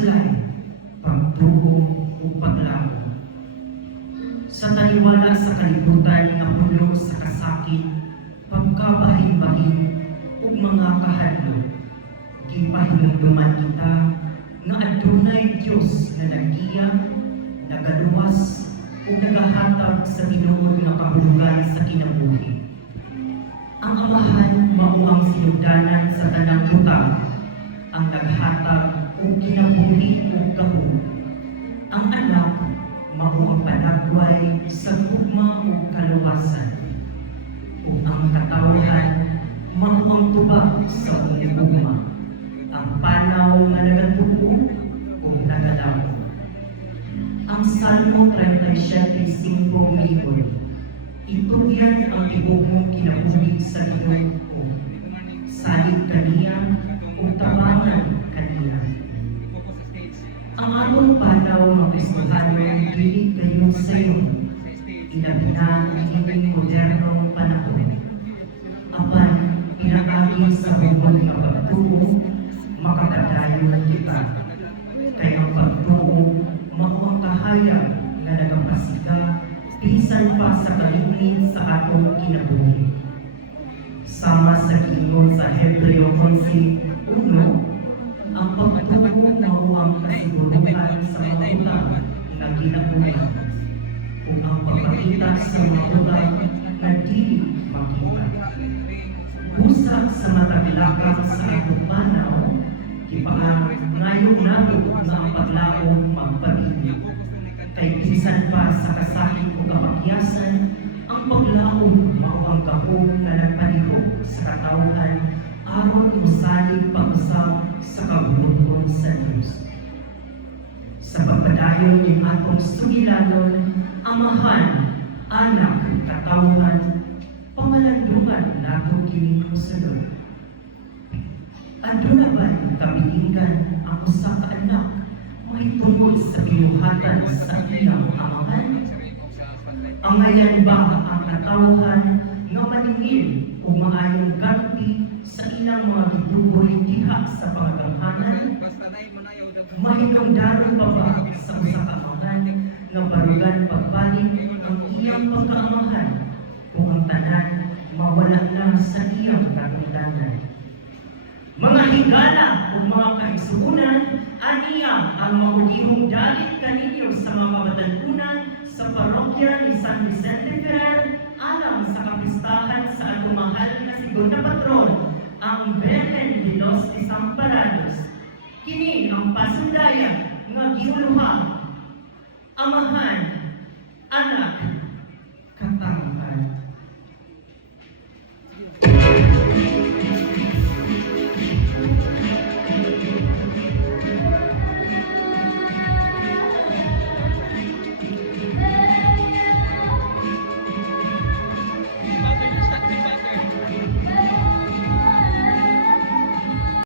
pagsulay, pagtuo o paglago. Sa taliwala sa kalibutan nga puno sa kasakit, pagkabahin-bahin ug mga kahadlok, gipahinumduman kita nga adunay Dios na naggiya, nagaluwas ug nagahatag sa tinuod nga kahulugan sa kinabuhi. Ang Amahan mao ang sinugdanan sa tanang butang, ang naghatag ug kinabuhi ug gahom. Ang Anak mao ang panagway sa gugma ug kaluwasan. Ug ang katawhan mao ang tubag sa ugma. Ang panaw nga nagatuo ug nagadamo. Ang Salmo 37:5 miingon, itugyan ang tibok mong kinabuhi sa Ginoo, salig kaniya ug tabangan kaniya. Ang atong panaw nga Kristohano dili kayo sa iyo, ilabi na ining modernong panahon. Apan pinakaagi sa bungol nga pagtuo, makakadayon kita. Kay ang pagtuo mao ang kahayag nga nagapasiga bisan pa sa kalimit sa atong kinabuhi. Sama sa giingon sa Hebreo 11:1, ang pagtuo mao ang kasiguruhan sa mga utang na ginabuhi ug ang pagpakita sa mga utang na dili makita. Busa sa mataglakang sa atong panaw, ipaang ngayon nato nga ang paglaom magpabilin. Kay bisan pa sa kasakit o kapakyasan, ang paglaom mao ang gahom na nagpanihok sa katawhan aron musalig pag-usab sa kabulungon sa Dios. Sa pagpadayon ng atong sugilanon, Amahan, Anak, katawhan, pamalandungan nato kini sunod. Aduna ba'y kabilingan ang usa ka anak mahitungod sa binuhatan sa ilang amahan? Angayan ba ang katawhan nga maningil o maayong ganti sa ilang mga gidugoy diha sa pangagamhanan? Mahinungdaron pa ba sa usa ka amahan nga barugan pagbalik ang iyang pagkaamahan kung ang tanan mawala na sa iyang katungdanan? Mga higala o mga kaigsuunan, aniya ang mahugihong dalit kaninyo sa mga kabatalunan sa parokya ni San Vicente Ferrer alang sa kapistahan sa atong mahal na segunda patron, ang Virgen de los Desamparados. Kini ang pasundayan nga giuluha, Amahan, Anak,